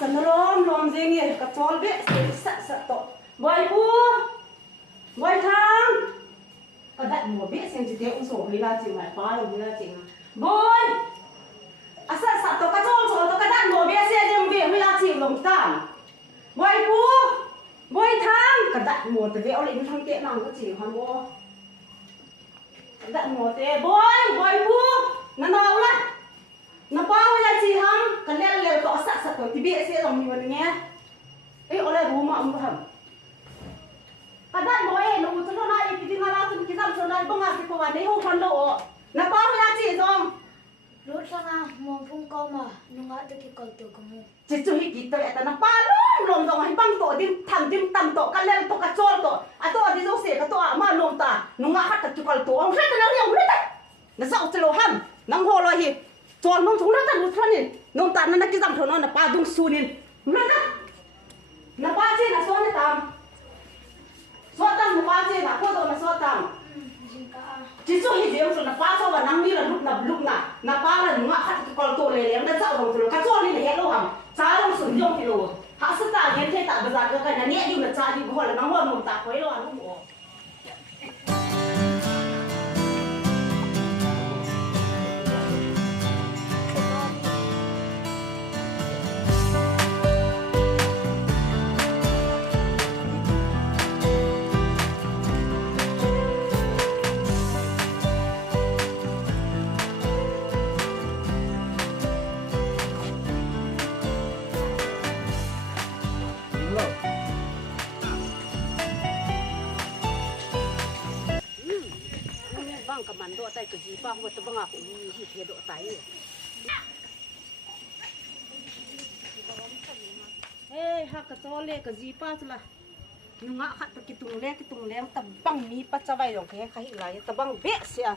สันรอมลมเจียงเนี่ยกระจอลเบะสะโตบอยปูบอยทางกระดัดหมวเบะเสียงจิตเตะอุ้งโซ่เวลาจริงไหมป้าเราเวลาจริงบอยสะโตกระจอลโซ่โตกระดัดหมวเบะเสียงเจียงเวลาจริงลมตามบอยปูบอยทางกระดัดหมวแต่เวเอาเลยมันทางเตะนังก็จริงฮันโวกระดัดหมวเตะบอยปูนั่นเอาละน้าป้าเวลาจีฮัมกันเล่นเล่นก็สักตัวที่เบี้ยเสียตรงนี้วันนี้อะไรรู้มาอุ้มทำกระดานบอยหนูจะโน่นอะไรพี่ที่มาลาสุนกิจกรรมส่วนนั้นบ้างอ่ะที่ประวัติในห้องคอนโดน้าป้าเวลาจีตรงรู้สังอ่ะมองพุ่งเข้ามานุ่งอาตะกี้ก่อนตัวกมูจิตจุหิกิตตัวแต่น้าป้าลงตรงให้ปังโตดิ้มทำดิ้มตั้มโตกันเล่นโตกระโจนโตอ่ะตัวที่ต้องเสียกับตัวมาลงตานุ่งอาหัดตะจุกตัวเอาเรื่องนั้นเรื่องเรื่องนั่นจะเอาจะโลหันนั่งหัวลอยหิจวนมึงถุงนั่นตันหุ่นท่านี่น้องตานั่นนักกิจกรรมเท่านั้นนะป้าดุงซูนินนั่นนะป้าเจ้าน่ะสอนตามสอนตามนะป้าเจ้าน่ะพูดตัวน่ะสอนตามจิตจุหิเดียวสุดนะป้าชอบว่านั่งนี่ละลุกนะป้าละหนูอ่ะขัดกอลตัวเลยแล้วนั่นเจ้าของตัวกระโจนนี่เลยเฮโลหัมจ้าลงสุดยอดกิโลหาสตาร์เงินเทตาบาร์ก็กันนะเนี่ยอยู่นะจ้าอยู่หัวละน้องหัวน้องตาคอยรอลูกหมูกับมันโดดใส่กระจีป้าวัดตะบังอ่ะผมมีที่เทียโดดใส่เฮ้ยฮักกระจอเล่กระจีป้าจุละนุ่งอ่ะขัดตะกิตุงเล่กิตุงเล่ตะบังมีปัจจัยหลงแค่ใครอะไรตะบังเบะเสีย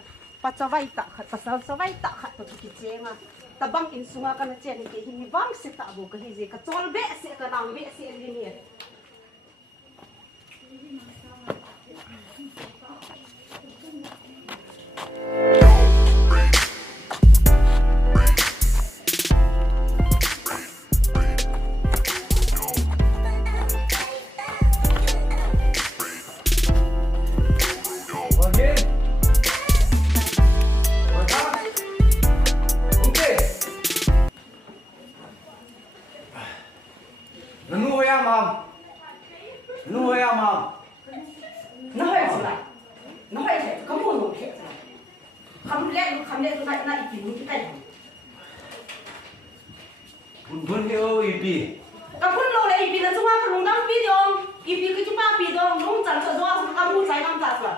ปัจจัยตะขัดปัจจัยตะขัดตะกิเจงอ่ะตะบังอินสุงอ่ะกันเจนที่หิมบังเสียตะบุกะฮิเจกระจอเบะเสียกระนางเบะเสียนี่เนี่ยคุณเฮลอีปีกับคุณโลเลยอีปีนั้นช่วงคุณลุงดังปีเดียวอีปีคือจุ๊บ้าปีเดียวลุงจันทร์ช่วงคุณกำมูใจกำจัดละ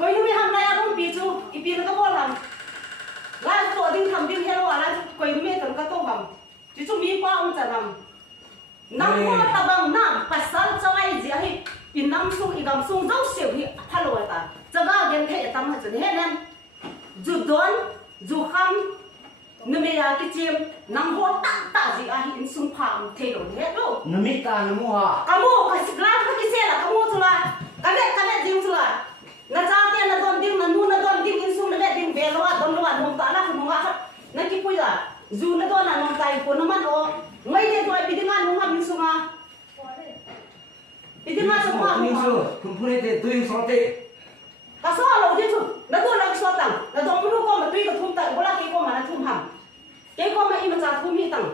ก็ยังไม่ทำอะไรอ่ะลุงปีจูอีปีนั้นก็พอทำร้านตัวดิ้งทำดิ้งเฮลอะไรก็ยังไม่ทำก็ต้องทำจู่ๆมีป้าองจะทำน้ำหัวตะบังน้ำปัสสาวะจะไว้เจี๋ยให้ปีน้ำซุงอีกำซุงเจ้าเสียวที่ทะลุตาจะก้าวเงินเทตั้มให้จะเห็นนั่นจู่โดนจู่คำนึกไม่อยากกินน้ำหัวตาจีอาหินสุ่มพามเทโลเฮโลนึกไม่ตานึกมัวกามูก็สิบล้านก็กิเซล่ะกามูสุล่ะกันเด็กดิ้งสุล่ะน้าจ้าเตี้ยน้าโดนดิ้งน้านูน้าโดนดิ้งอินสุ่มน้าเด็กดิ้งเบลว่าโดนว่านุ่งตาละคุณนุ่งอ่ะนั่นกี่ปุยล่ะจูน้าโดนน้านุ่งตาอีกคนน้ำมันโอ้ไม่ได้ตัวปีดิ้งงานนุ่งอ่ะมิสุ่มอ่ะปีดิ้งงานสุ่มอ่ะมิสุ่มคุณพูดให้ตัวเองสอนเตะก็สอนเราดิ้งสุ่มน้าโดนเราสอนตังน้าโดนไม่รู้ก็มาตุ้ยก็ทุ่มตังเวลากี่ก็มาน้าทุ่มหำยังก็มาอีมันจะทุ่มยี่ตัง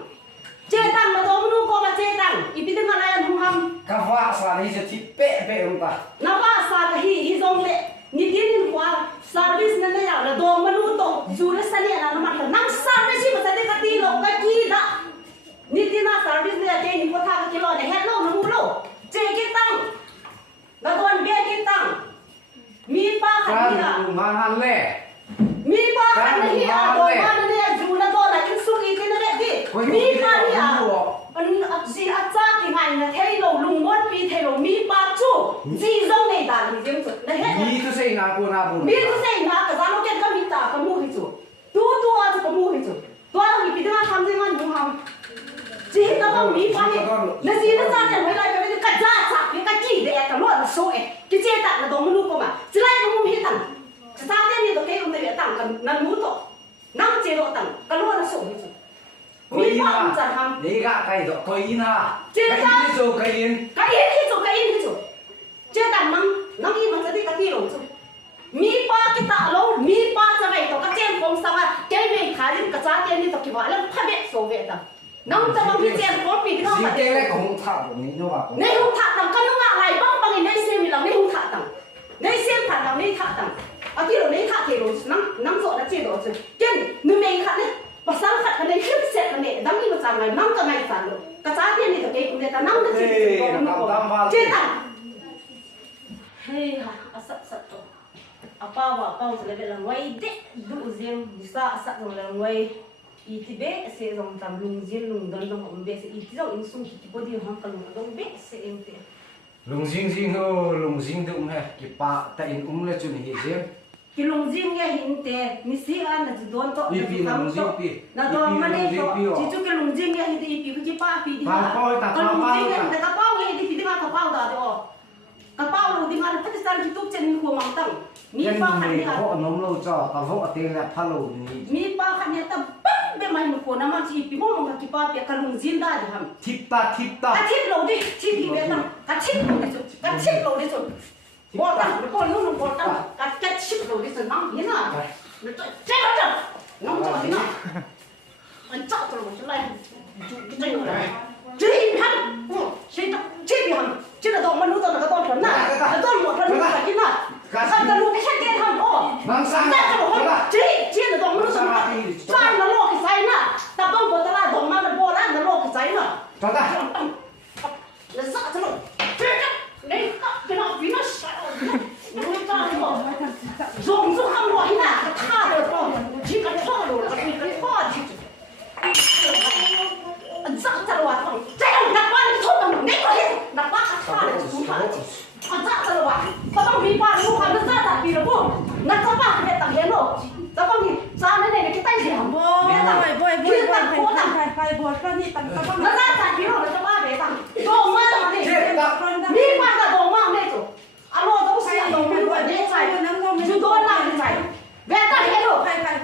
เจตังมาโดนนู้ก็มาเจตังอีพิธีมาอะไรนุ่งหำกาฟ้าสารีจะทิเป๊ะลงตาน้าว่าสารีฮิซงเล่นิตินินกว่าซาร์วิสนั่นเนี่ยเราโดนมนุษย์ตกจูเลสเนี่ยนะน้ำมันนั่งซาร์วิสมันจะได้กติโลกกีดะนิติน่าซาร์วิสเนี่ยเจนี่พอท่ากิโลเนี่ยเฮลโลน้ำมูโลเจกิตังแล้วโดนเบี้ยกิตังมีป้าขันนี่ละมาหันเล่มีป้าขันนี่อ่ะโดนมาเนี่ยจูนะโดนอะไรกินสุกี้กินอะไรดิมีป้าเนี่ยอันจีอาจารย์ที่ไหนนะเทโลลุงวันปีเทโลมีป้าจูจีซงในด่านนี่เจ้าสุดนะเฮ้มีทุกสิ่งนากูนาบุญมีทุกสิ่งนะแต่เราเก็บก็มีตาก็มูหิจูตัวอาจจะก็มูหิจูตัวเรามีพิธีการทำสิ่งนั้นดูทำจีนก็มีป้าเนี่ยนะจีนอาจารย์เนี่ยเวลาไปกระจาสักกระจีเด็กกันรอดมาโซ่กิเจตัดนะตรงมันลูกก็มาจะไล่ก็มูหิตังจะตาเต้นนี่ตัวเก๋คนเดียวตังกันนั่นมูโตนั่งเจโรตังกันรอดมาโซ่หิจู มีป้าจะทำ นี่ก็ใครตัวตัวอินฮะ เจ้า ใครที่สู้ใครอิน cái yên hết rồi cái yên hết rồi chưa đằng năm yên bằng cái gì cái kia rồi mi ba cái tạ lâu mi ba cho mày tao cái chen phong sao à cái này khá lên cái giá tiền đi tao kêu là phát biết số về tao nông tao bằng cái chen phong bị nó สี mà เจ๊เล็กของท่าผมนี่นึกว่า này không thả tao cái nó ngã lại băng băng này này xem mình làm này không thả tao này xem thả tao này thả tao à kia rồi này thả kia rồi năm rồi đã chơi rồi cái nữ mày khát đấy và sao khát cái này hết sệt cái này đâm đi vào trang này năm cái này phản rồi cái giá tiền đi tao cái cũng để tao năm nó chỉ chơi tao hey ha asat to apa wa pa usle be lang wai de du zem bisa asat ng lang wai itibe se zong tam lung zin lung don dong om be se iti zong in sung ki body hang kal dong be se ente lùng zing ho lùng zing đụng ha kịp pa ta in lên chuyện gì chứ ki lung zin ya hinte mi si an na don to Ipi na lung zin pi. na do Ipi mane lung zin pi, to oh. chi chu ki lung zin ya hinte ipi ki pa pi di Pa pao ta pa lung pao zin ya ta. ka pa ya hinte pi di ma ka pa da de o ka pa lu di ma ta san ki tuk chen mi ko mang tang mi Nhân pa mình khan này ya họ nấu lâu cho tao họ tiền là pha lầuนี่ มีป้าคันเนี่ยตะปั๊บเบมันโคนะมันสิปีบ่มงki paเปียกะลุงจินได้ดิฮัม ทิปตา กะทิโลดิที่พี่เบตังกะทิโลดิสุกะทิโลดิสุบ่ตังบ่นู่นบ่ตังกะทิโลดิสุนังนี่นะมันจะเจ๊มาจังน้องจังนี่นะมันจับตัวมันจะไล่จุกจังเลยจีฮัมใช่ตะจีพี่ฮัมจีน่ะต้องมนุษย์ต้องกะต้องคนน่ะต้องหมดคนน่ะกินน่ะคันตะลูกแค่แกฮัมโอ้ Nang sang แต่จะบอกว่าจีจีน่ะต้องมนุษย์ต้องสร้างนรกใส่น่ะแต่ต้องบ่ตะลาต้องมามันบ่ละนรกใส่น่ะ cho ta là sợ cho nó đây cái nó vì nó sợ nó cho nó dùng dùng không nói là cái tha được không chỉ cần tha rồi là cái tha chỉ sợ cho nó không chạy đặt qua cái thốt nó nét rồi đặt qua cái tha được xuống thả sợ cho nó cóต้องมีความรู้ความรู้จักตัดปีละพวกนักจะบ้าเป็นตัดเห็นหรอจะต้องมีซาในในcái tay gì hả Bôi, bôi, bôi, phải bôi con đi tầm tầm nó raตัดปีหรอจะบ้าเป็นตัดโดนมาตอนนี้มีมาแต่โดนมาไม่ถูกอารมณ์ต้องเสียโดนไม่รู้ได้ใจอยู่โดนหนักใจเวทเห็นหรอ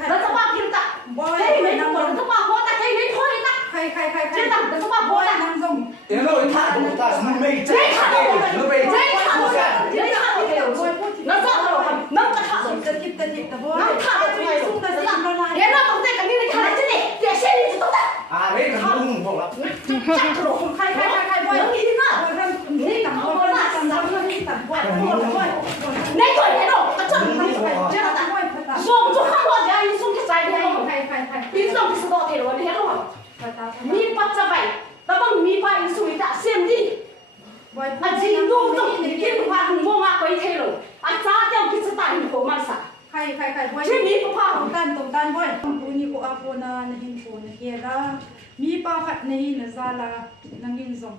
แล้วจะบ้ากินตัดเฮ้ยไม่ต้องจะบ้าโคตรเฮ้ยไม่โคตรตัด khai เจ๊ตัดจะบ้าโคตร năng dùng tiếng rồi thả của ta nó màyเจ๊ขาดเลย nó mày เจ๊ขาดเลยเจ๊ขาดเลยแล้วจะอะไรน้ำจะขาด ta chip ta bôi น้ำขาดเลย xuống ta chip nó lại เดี๋ยวเราต้องเต้นกันนี่ในขณะที่เด็กเดี๋ยวเช่นนี้จะต้อง à đấy thằng đúng không lắm จับกระโดดใครแล้วนี่นะ bôi râmนี่ tầm bôi là tầm tầmนี่ tầm bôi bôi ในตัวเห็นหรอกระจับเจ้าตัดส่งจุดข้างบนจะให้ส่งที่ใจเดียว khai พี่ส่งที่สะดอกเห็นวันนี้เห็นหรอมีปัจจัยแต่บางมีไปสุวิตาเสียมดี bôi อันจริงดูตรงที่พันงงมากไปเทโลอาจารย์เจ้าพิสตาร์ของมันสัก khai bôi ที่มีประภา tông tan bôi bu ni ko apo na hin ko na kera mi pa khat nei na zala nangin zong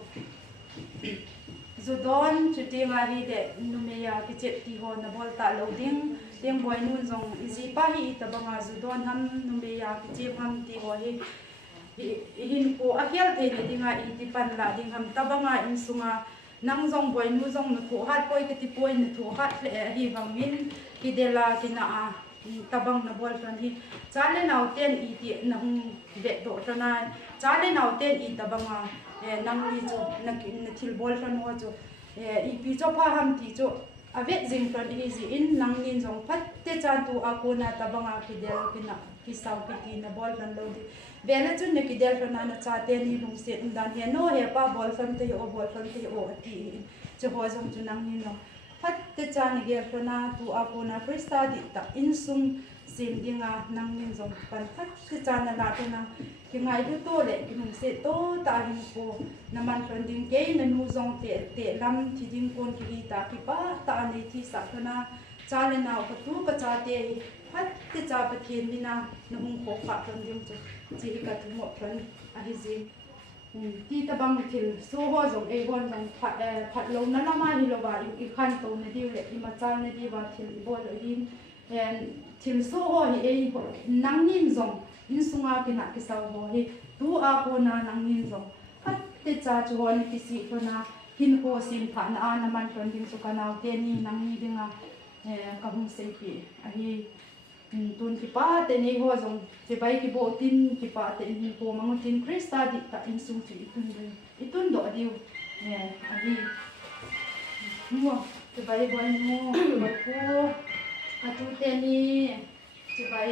Zudon chuti nga hi de numeya kichet ti ho na bolta loading ding boy nun zong izi pa hi tabanga zudon ham numeya kichet ham ti ho hi hin ko akyal the ne dinga iti pan la ding ham tabanga in sunga nang zong boy nu zong na ko hat poi ke ti poi na thu hat le hi bangin ki de la kina a tabang na bol tan hi chale naw ten iti na de do tana chale naw ten i tabanga nang li chu na thil bol tan ho chu i pi cho pa ham ti chu ave jing tan hi ji in nang nin jong phat te cha tu a ko na tabanga ki del kina ki saw ki ti na bol tan lo di vela chu ne ki del tan na cha te ni lung se dan he no he pa bol fan te o bol fan te o ti chu ho jong chu nang nin lo phat te cha ni gel tan na tu a ko na krista di ta in sum sim dinga nang nin jong pan phat te cha na la te na ki ngai du to le ki nung se to ta hin ko naman ron ding ke na nu zong te lam thi ding kon ki ta ki pa ta nei thi sa thana cha le naw ka tu ka cha te phat te cha pa thien ni na na hung ko kha ron ding chu chi ka tu mo ron a hi ji ti ta bang thil so ho zong e hon jong phat lo na la ma hi lo ba i khan to na di le i ma cha na di ba thil i bo lo hin en thil so ho hi e nang nin zong in sunga kina ki saw ho hi tu a ko na nang nin zong phat te cha chu hon ki si ko na hin ho sim tha na a na man ton ding su ka naw te ni nang ni dinga ka hung se pi a hi tun ki pa te ni ho zong te bai ki bo tin ki pa te ni po mangu tin krista di ta in sung chi itun do diu ne adi mo te bai bai mo bai po atu te ni te bai